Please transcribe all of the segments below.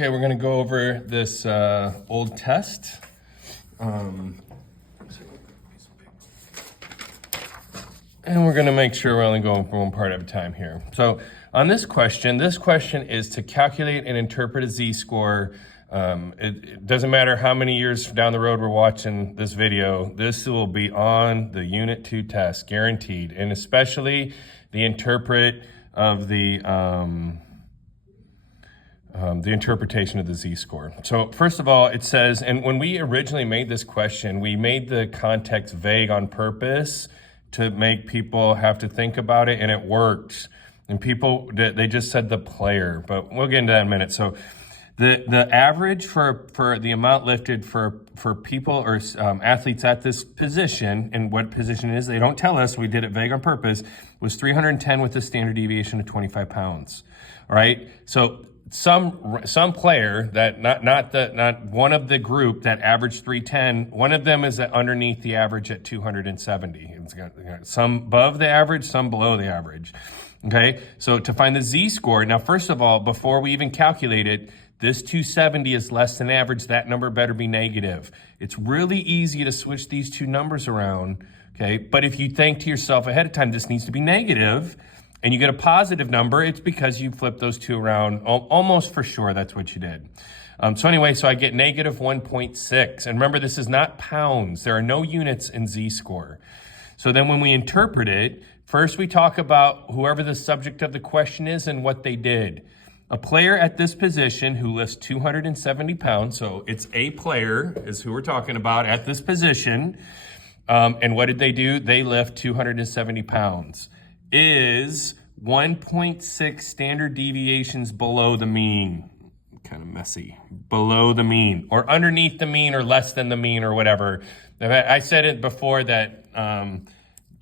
Okay, we're going to go over this old test. And we're going to make sure we're only going for one part at a time here. So on this question is to calculate and interpret a z-score. It doesn't matter how many years down the road we're watching this video, this will be on the Unit 2 test, guaranteed. And especially the interpret of the interpretation of the z-score. So first of all, it says, and when we originally made this question, we made the context vague on purpose to make people have to think about it, and it worked. And people, they just said the player, but we'll get into that in a minute. So the average for the amount lifted for people or athletes at this position, and what position it is, they don't tell us, we did it vague on purpose, was 310 with a standard deviation of 25 pounds. All right, so some player that not one of the group that averaged 310, one of them is underneath the average at 270. It's got some above the average, some below the average. Okay, so to find the z-score, now first of all, before we even calculate it, this 270 is less than average. That number better be negative. It's really easy to switch these two numbers around. Okay, but if you think to yourself ahead of time, this needs to be negative, and you get a positive number, it's because you flip those two around. Almost for sure that's what you did. So anyway, so I get negative 1.6. And remember, this is not pounds. There are no units in z-score. So then when we interpret it, first we talk about whoever the subject of the question is and what they did. A player at this position who lifts 270 pounds, so it's a player is who we're talking about at this position. And what did they do? They lift 270 pounds. Is 1.6 standard deviations below the mean. Kind of messy. Below the mean, or underneath the mean, or less than the mean, or whatever. I said it before that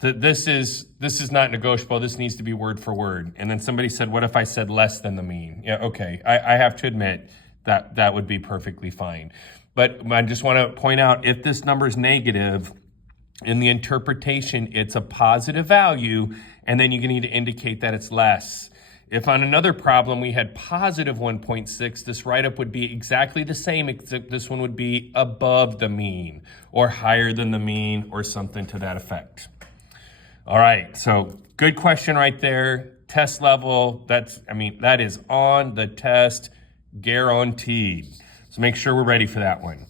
this is not negotiable. This needs to be word for word. And then somebody said, what if I said less than the mean? Yeah, okay. I have to admit that would be perfectly fine. But I just want to point out, if this number is negative, in the interpretation, it's a positive value, and then you need to indicate that it's less. If on another problem we had positive 1.6, this write-up would be exactly the same, except this one would be above the mean, or higher than the mean, or something to that effect. All right, so good question right there. Test level, that is on the test, guaranteed. So make sure we're ready for that one.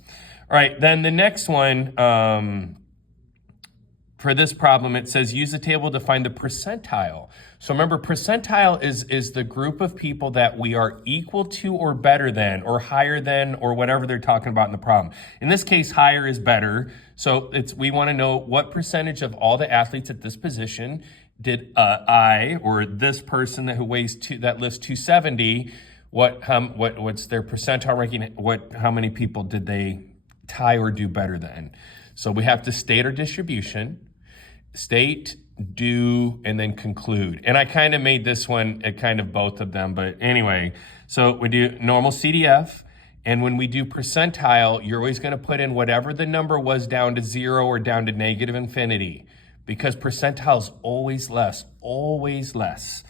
All right, then the next one, for this problem, it says use the table to find the percentile. So remember, percentile is the group of people that we are equal to or better than or higher than or whatever they're talking about in the problem. In this case, higher is better. So we want to know what percentage of all the athletes at this position did I, or this person that lifts 270, what's their percentile ranking? How many people did they tie or do better than? So we have to state our distribution, state, do, and then conclude. And I kind of made this one kind of both of them, but anyway, so we do normal CDF, and when we do percentile, you're always going to put in whatever the number was down to 0 or down to negative infinity, because percentile is always less.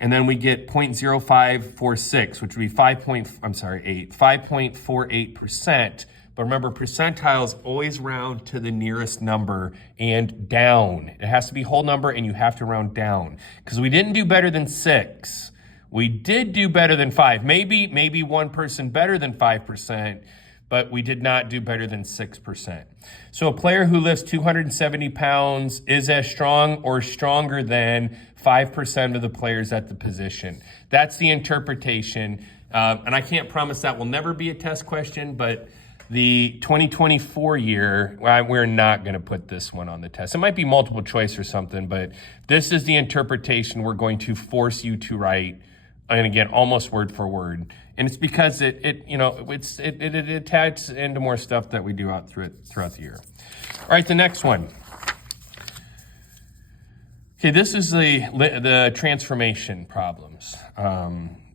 And then we get 0.0546, which would be 5.48%. But remember, percentiles always round to the nearest number and down. It has to be whole number, and you have to round down. Because we didn't do better than 6. We did do better than 5. Maybe one person better than 5%, but we did not do better than 6%. So a player who lifts 270 pounds is as strong or stronger than 5% of the players at the position. That's the interpretation. And I can't promise that will never be a test question, but the 2024 year, we're not going to put this one on the test. It might be multiple choice or something, but this is the interpretation we're going to force you to write. And again, almost word for word. And it's because it tags into more stuff that we do throughout the year. All right, the next one. Okay, this is the transformation problems.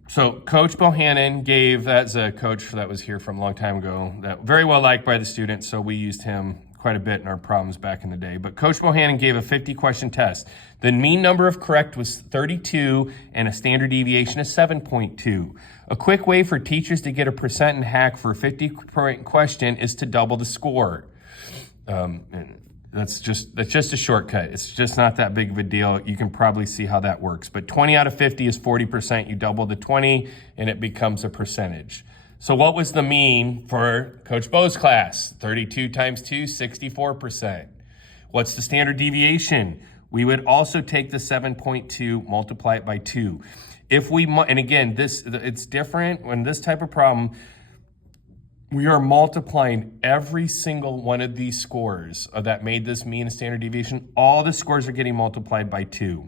So Coach Bohannon gave, that's a coach that was here from a long time ago, that very well liked by the students, so we used him quite a bit in our problems back in the day. But Coach Bohannon gave a 50-question test. The mean number of correct was 32 and a standard deviation of 7.2. A quick way for teachers to get a percent in hack for a 50-point question is to double the score. That's just a shortcut. It's just not that big of a deal. You can probably see how that works. But 20 out of 50 is 40%. You double the 20 and it becomes a percentage. So what was the mean for Coach Bo's class? 32 times 2, 64%. What's the standard deviation? We would also take the 7.2, multiply it by 2. If we, and again, it's different when this type of problem, we are multiplying every single one of these scores that made this mean and standard deviation. All the scores are getting multiplied by 2.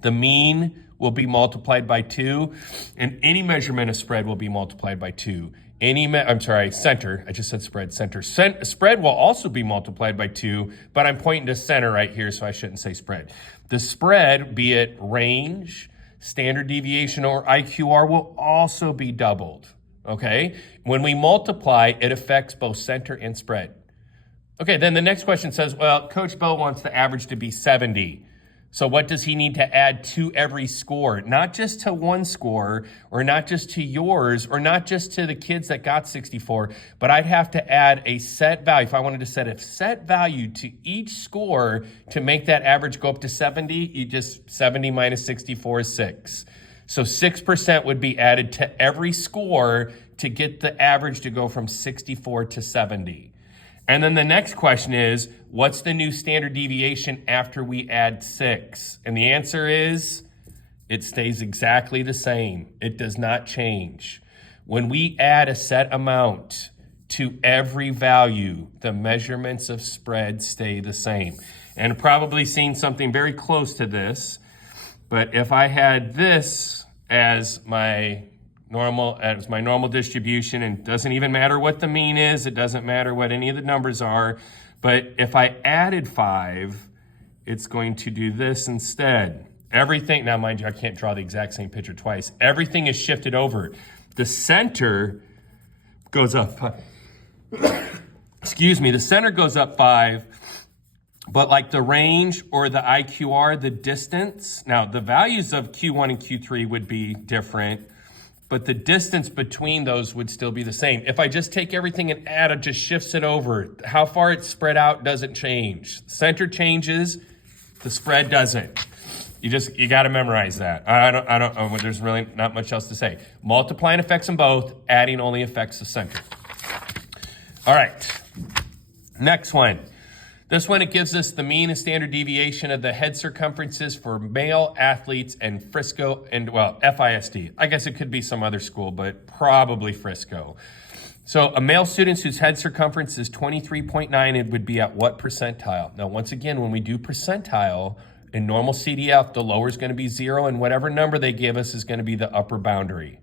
The mean will be multiplied by 2, and any measurement of spread will be multiplied by 2. Center. I just said spread, center. Spread will also be multiplied by 2, but I'm pointing to center right here, so I shouldn't say spread. The spread, be it range, standard deviation, or IQR, will also be doubled. Okay, when we multiply, it affects both center and spread. Okay, then the next question says, well, Coach Bo wants the average to be 70. So what does he need to add to every score? Not just to one score, or not just to yours, or not just to the kids that got 64, but I'd have to add a set value. If I wanted to set a set value to each score to make that average go up to 70, 70 minus 64 is 6. So 6% would be added to every score to get the average to go from 64 to 70. And then the next question is, what's the new standard deviation after we add 6? And the answer is, it stays exactly the same. It does not change. When we add a set amount to every value, the measurements of spread stay the same. And probably seen something very close to this, but if I had this as my normal distribution, and it doesn't even matter what the mean is, it doesn't matter what any of the numbers are, but if I added 5, it's going to do this instead. Everything, now mind you, I can't draw the exact same picture twice. Everything is shifted over. The center goes up, excuse me, the center goes up 5, but like the range or the IQR, the distance, now the values of Q1 and Q3 would be different, but the distance between those would still be the same. If I just take everything and add, it just shifts it over. How far it's spread out doesn't change. Center changes, the spread doesn't. You got to memorize that. There's really not much else to say. Multiplying affects them both, adding only affects the center. All right, next one. This one, it gives us the mean and standard deviation of the head circumferences for male athletes in Frisco and, well, FISD. I guess it could be some other school, but probably Frisco. So a male student whose head circumference is 23.9, it would be at what percentile? Now, once again, when we do percentile, in normal CDF, the lower is going to be 0, and whatever number they give us is going to be the upper boundary.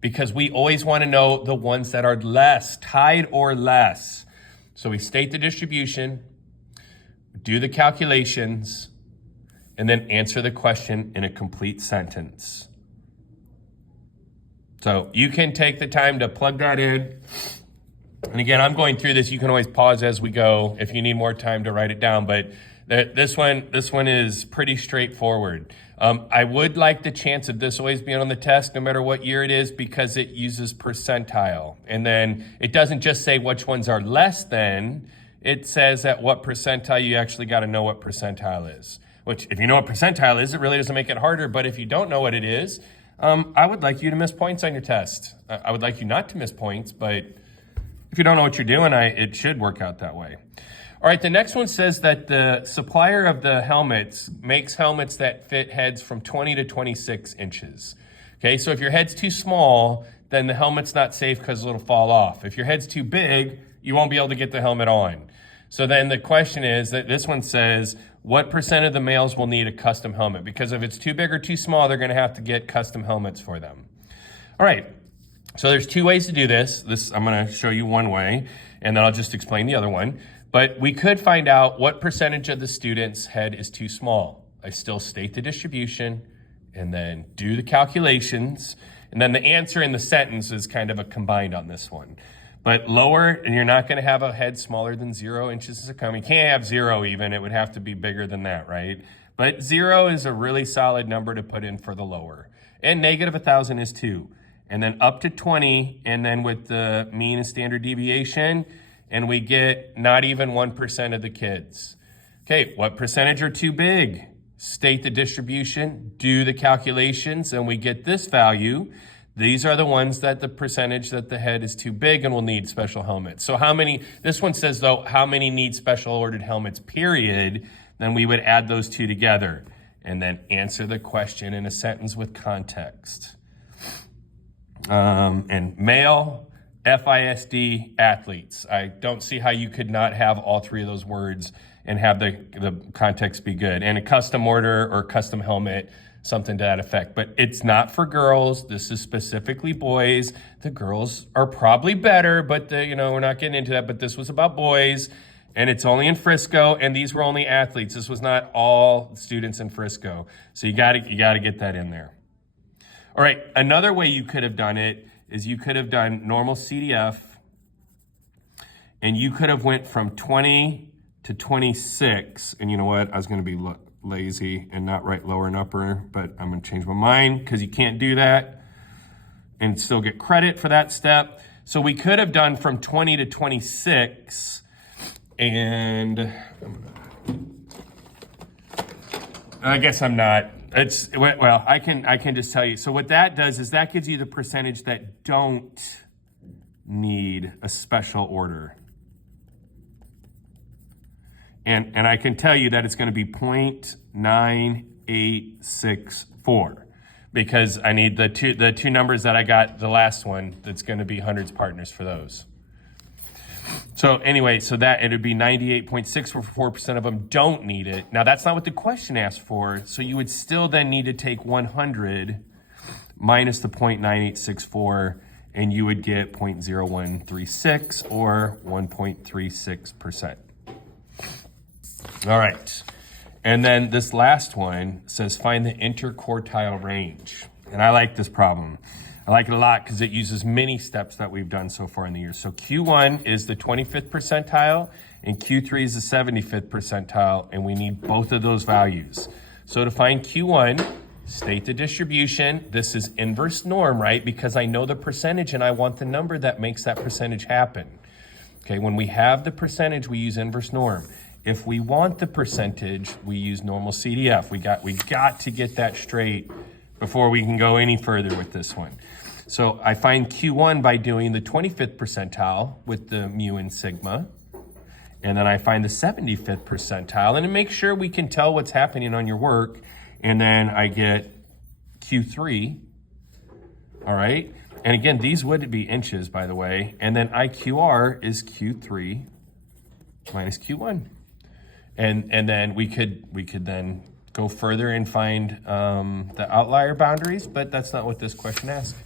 Because we always want to know the ones that are less, tied or less. So we state the distribution, do the calculations, and then answer the question in a complete sentence. So you can take the time to plug that in. And again, I'm going through this. You can always pause as we go if you need more time to write it down. But this one is pretty straightforward. I would like the chance of this always being on the test, no matter what year it is, because it uses percentile. And then it doesn't just say which ones are less than. It says at what percentile. You actually got to know what percentile is. Which, if you know what percentile is, it really doesn't make it harder. But if you don't know what it is, I would like you to miss points on your test. I would like you not to miss points, but if you don't know what you're doing, it should work out that way. All right, the next one says that the supplier of the helmets makes helmets that fit heads from 20 to 26 inches. Okay, so if your head's too small, then the helmet's not safe because it'll fall off. If your head's too big, you won't be able to get the helmet on. So then the question is that this one says, what percent of the males will need a custom helmet? Because if it's too big or too small, they're going to have to get custom helmets for them. All right, so there's two ways to do this. I'm going to show you one way, and then I'll just explain the other one. But we could find out what percentage of the student's head is too small. I still state the distribution and then do the calculations. And then the answer in the sentence is kind of a combined on this one. But lower, and you're not going to have a head smaller than 0 inches of circumference. You can't have 0 even. It would have to be bigger than that, right? But 0 is a really solid number to put in for the lower. And negative 1,000 is 2. and then up to 20, and then with the mean and standard deviation, and we get not even 1% of the kids. Okay, what percentage are too big? State the distribution, do the calculations, and we get this value. These are the ones that the percentage that the head is too big and will need special helmets. So how many, this one says though, how many need special ordered helmets, period. Then we would add those two together and then answer the question in a sentence with context. And male, FISD athletes. I don't see how you could not have all three of those words and have the context be good. And a custom order or custom helmet, something to that effect. But it's not for girls. This is specifically boys. The girls are probably better, but we're not getting into that. But this was about boys, and it's only in Frisco, and these were only athletes. This was not all students in Frisco. So you gotta get that in there. All right, another way you could have done it is you could have done normal CDF, and you could have went from 20 to 26. And you know what? I was gonna be lazy and not write lower and upper, but I'm gonna change my mind because you can't do that and still get credit for that step. So we could have done from 20 to 26, and I guess I'm not. Well, I can just tell you. So what that does is that gives you the percentage that don't need a special order. And I can tell you that it's going to be 0.9864 because I need the two numbers that I got, the last one, that's going to be hundreds partners for those. So anyway, so that it would be 98.64% of them don't need it. Now that's not what the question asked for. So you would still then need to take 100 minus the 0.9864, and you would get 0.0136 or 1.36%. All right, and then this last one says find the interquartile range. And I like this problem. I like it a lot because it uses many steps that we've done so far in the year. So Q1 is the 25th percentile, and Q3 is the 75th percentile, and we need both of those values. So to find Q1, state the distribution. This is inverse norm, right? Because I know the percentage and I want the number that makes that percentage happen. Okay, when we have the percentage, we use inverse norm. If we want the percentage, we use normal CDF. We got to get that straight before we can go any further with this one. So I find Q1 by doing the 25th percentile with the mu and sigma. And then I find the 75th percentile, and to make sure we can tell what's happening on your work. And then I get Q3, all right? And again, these would be inches, by the way. And then IQR is Q3 minus Q1. And then we could then go further and find the outlier boundaries, but that's not what this question asks.